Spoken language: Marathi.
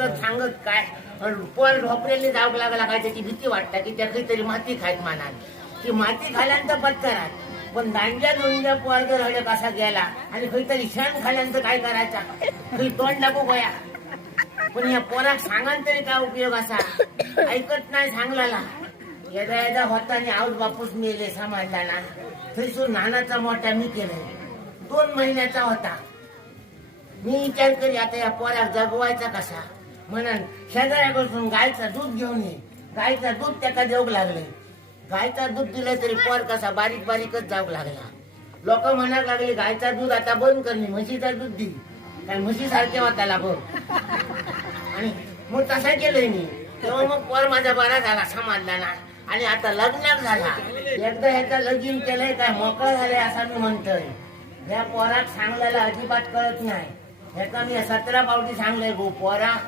सांगत काय पोर ढोपरेली जाऊक लागला काय त्याची भीती वाटते की त्या काहीतरी माती खायत मानात की माती खाल्यानंतर पत्करात पण दांड्या दोंड्या पोर जर हडे कसा गेला आणि काहीतरी क्षण खाल्यानंतर काय करायचा काही तोंड लागू गोया पण या पोराक सांगान तरी काय उपयोग असा ऐकत नाही सांगलाला येदा होता आणि आऊस बापूस मेले समाजाला थैसून नानाचा मोठा मी केलाय 2 महिन्याचा होता मी विचार करी आता या पोराक जगवायचा कसा म्हणून शेजाऱ्यापासून गायचं दूध घेऊन ये गायचं दूध त्याला देऊक लागले गायचं दूध दिलं तरी पोर कसा बारीक बारीकच जाऊक लागला लोक म्हणायला लागले गायचं दूध आता बंद करणे म्हशीचं दूध दे काय म्हशी सारखे होता बघ आणि मग तसं केलंय मी तेव्हा मग पोर माझा बरा झाला समाजला आणि आता लग्न झाला एकदा ह्याचा लगीन केलंय काय मोकळं झालंय असं मी म्हणतोय ह्या पोराक सांगल्याला अजिबात कळत नाही ह्याचा मी 17 पावटी सांगलंय गो पोरा